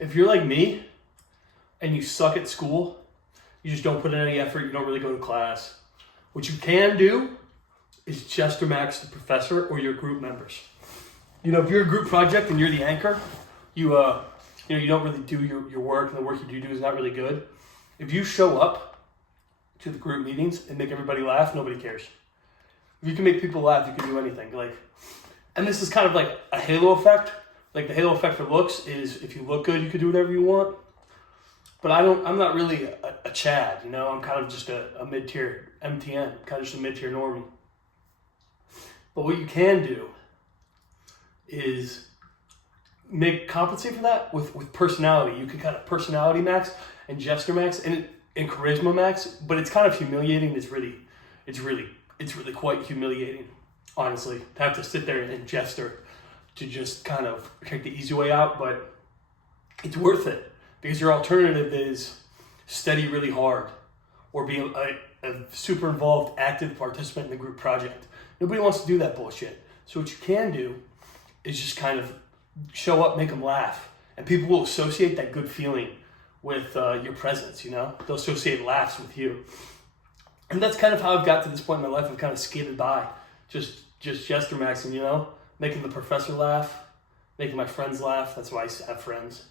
if you're like me and you suck at school, you just don't put in any effort, you don't really go to class, what you can do is Jester Max the professor or your group members. You know, if you're a group project and you're the anchor, you don't really do your work, and the work you do is not really good. If you show up to the group meetings and make everybody laugh, nobody cares. If you can make people laugh, you can do anything. And this is kind of like a halo effect. Like the halo effect for looks is if you look good, you can do whatever you want. But I'm not really a Chad, you know? I'm kind of just a mid-tier MTN, kind of just a mid-tier normie. But what you can do is compensate for that with personality. You can kind of personality max and Jester Max and charisma max, but it's kind of humiliating. It's really quite humiliating, honestly, to have to sit there and jester to just kind of take the easy way out. But it's worth it because your alternative is study really hard or be a super involved, active participant in the group project. Nobody wants to do that bullshit. So what you can do is just kind of show up, make them laugh, and people will associate that good feeling with your presence, you know? They'll associate laughs with you. And that's kind of how I've got to this point in my life. I've kind of skated by, just Jester Maxing, you know? Making the professor laugh, making my friends laugh. That's why I have friends.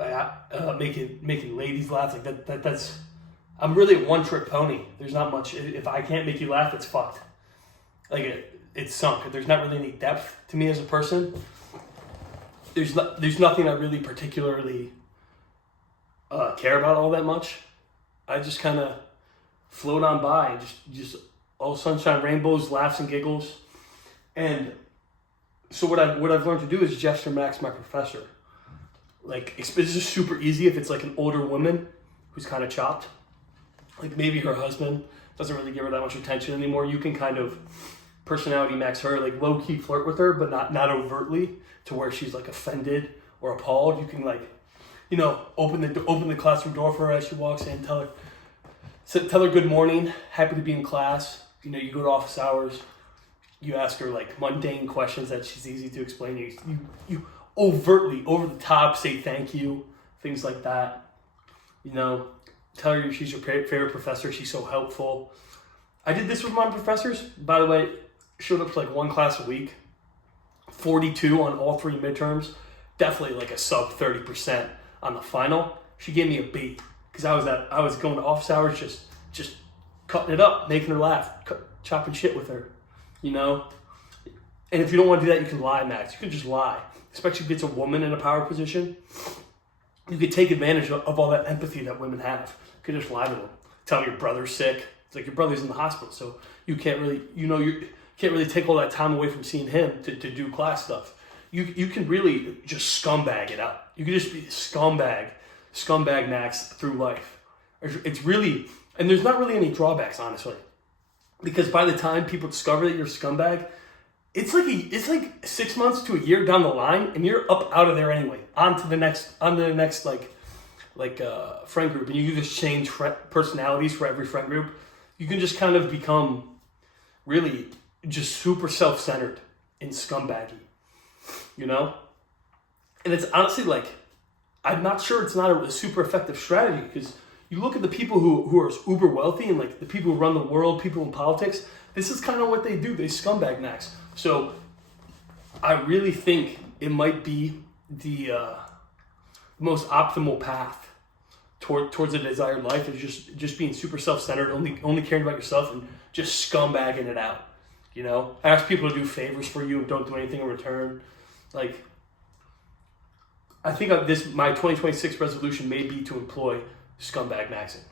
Making ladies laugh. Like that's I'm really a one-trick pony. There's not much. If I can't make you laugh, it's fucked. Like it's sunk. There's not really any depth to me as a person. There's nothing I really particularly care about all that much. I just kind of float on by, just all sunshine, rainbows, laughs and giggles. And so what I've learned to do is Jester Max my professor. Like it's just super easy if it's like an older woman who's kind of chopped. Like maybe her husband doesn't really give her that much attention anymore. You can kind of personality max her, like low key flirt with her, but not overtly to where she's like offended or appalled. You can like, you know, open the classroom door for her as she walks in, tell her good morning, happy to be in class. You know, you go to office hours, you ask her like mundane questions that she's easy to explain. You overtly, over the top, say thank you, things like that. You know, tell her she's your favorite professor. She's so helpful. I did this with my professors. By the way, showed up to like one class a week, 42 on all three midterms, definitely like a sub 30% on the final. She gave me a B because I was going to office hours, just cutting it up, making her laugh, chopping shit with her, you know. And if you don't want to do that, you can lie, Max. You can just lie, especially if it's a woman in a power position. You could take advantage of all that empathy that women have. You could just lie to them, tell them your brother's sick. It's like your brother's in the hospital, so you can't really, you can't really take all that time away from seeing him to do class stuff. You can really just scumbag it out. You can just be scumbag Max through life. It's really, and there's not really any drawbacks, honestly, because by the time people discover that you're a scumbag, it's like 6 months to a year down the line, and you're up out of there anyway, on to the next friend group, and you can just change personalities for every friend group. You can just kind of become really just super self-centered and scumbaggy, you know? And it's honestly like, I'm not sure it's not a super effective strategy, because you look at the people who are uber wealthy and like the people who run the world, people in politics, this is kind of what they do. They scumbag Max. So I really think it might be the most optimal path towards a desired life is just being super self-centered, only caring about yourself and just scumbagging it out. You know, ask people to do favors for you and don't do anything in return. Like, I think my 2026 resolution may be to employ scumbag maxing.